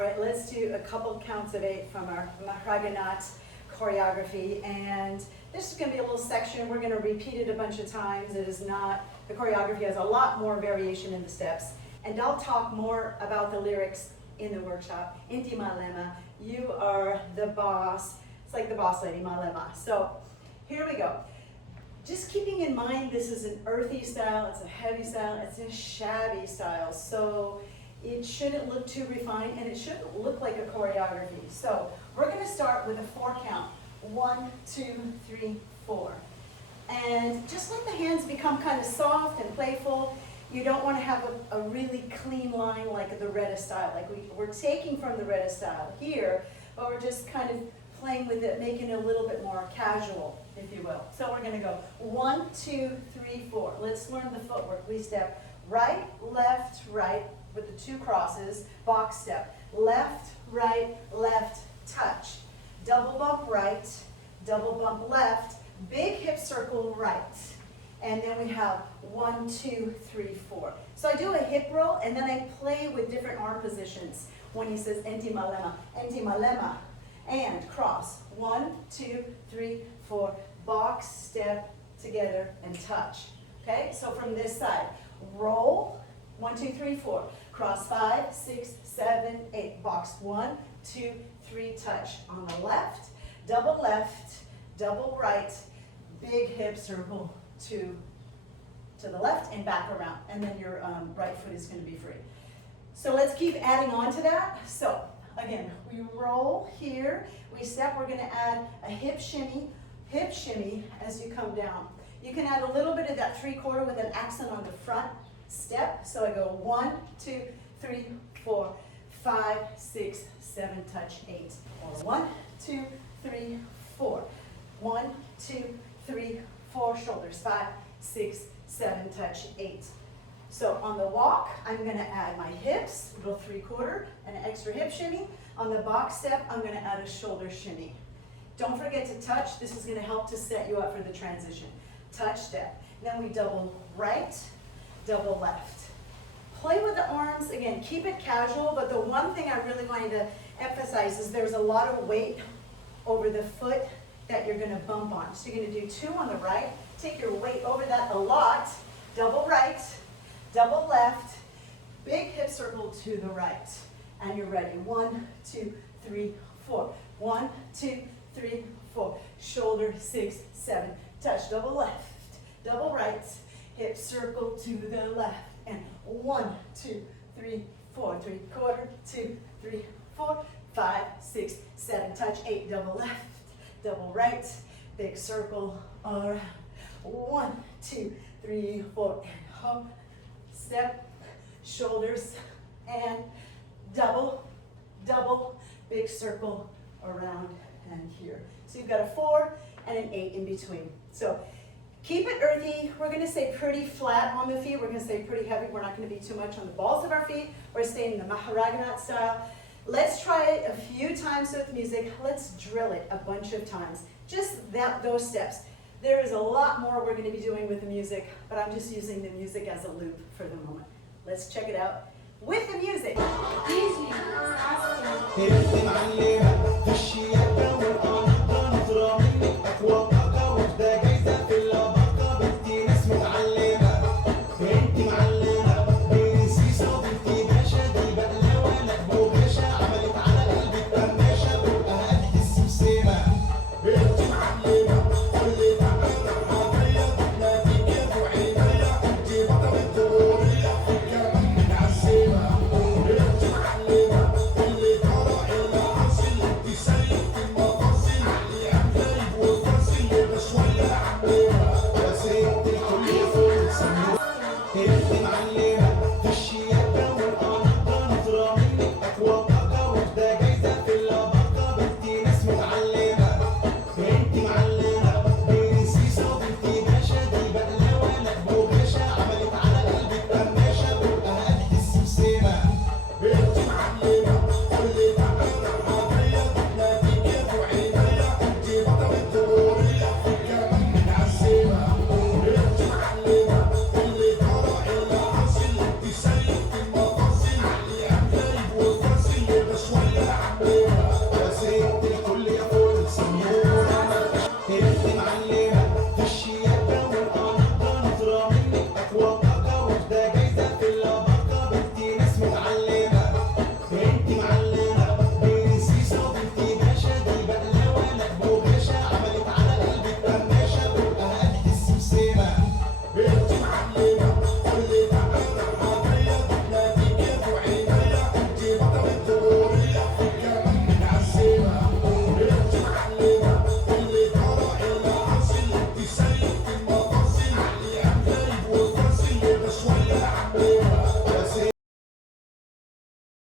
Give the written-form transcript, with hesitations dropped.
All right, let's do a couple counts of 8 from our Mahraganat choreography. And this is going to be a little section. We're going to repeat it a bunch of times. It is not, the choreography has a lot more variation in the steps. And I'll talk more about the lyrics in the workshop. Inti malema, you are the boss. It's like the boss lady, malema. So here we go. Just keeping in mind this is an earthy style, it's a heavy style, it's a shabby style. So it shouldn't look too refined and it shouldn't look like a choreography. So we're going to start with a 4 count. 1, 2, 3, 4. And just let the hands become kind of soft and playful. You don't want to have a really clean line like the Retta style. Like we're taking from the Retta style here, but we're just kind of playing with it, making it a little bit more casual, if you will. So we're going to go 1, 2, 3, 4. Let's learn the footwork. We step right, left, right with the 2 crosses, box step. Left, left, touch. Double bump right, double bump left, big hip circle right. And then we have 1, 2, 3, 4. So I do a hip roll and then I play with different arm positions when he says enti malema, and cross. 1, 2, 3, 4, box, step, together, and touch. Okay, so from this side, roll, 1, 2, 3, 4, cross 5, 6, 7, 8, box 1, 2, 3, touch. On the left, double right, big hip circle to the left and back around, and then your right foot is going to be free. So let's keep adding on to that. So again, we roll here, we step, we're going to add a hip shimmy as you come down. You can add a little bit of that 3/4 with an accent on the front step. So I go 1, 2, 3, 4, 5, 6, 7, touch 8. Or 1, 2, 3, 4. 1, 2, 3, 4, shoulders, 5, 6, 7, touch 8. So on the walk, I'm going to add my hips, little 3/4, and an extra hip shimmy. On the box step, I'm going to add a shoulder shimmy. Don't forget to touch. This is going to help to set you up for the transition. Touch step. Then we double right, double left. Play with the arms. Again, keep it casual, but the one thing I really wanted to emphasize is there's a lot of weight over the foot that you're going to bump on. So you're going to do 2 on the right. Take your weight over that a lot. Double right, double left, big hip circle to the right. And you're ready. 1, 2, 3, 4. 1, 2, 3, 4. Shoulder, 6, 7. Touch, double left, double right, hip circle to the left. And 1, 2, 3, 4. 3/4, 2, 3, 4, 5, 6, 7. Touch 8. Double left, double right, big circle around. 1, 2, 3, 4. And hop, step, shoulders, and double, big circle around and here. So you've got a 4 and an 8 in between. So keep it earthy. We're going to stay pretty flat on the feet. We're going to stay pretty heavy. We're not going to be too much on the balls of our feet. We're staying in the Mahraganat style. Let's try it a few times with music. Let's drill it a bunch of times. Just those steps. There is a lot more we're going to be doing with the music, but I'm just using the music as a loop for the moment. Let's check it out with the music.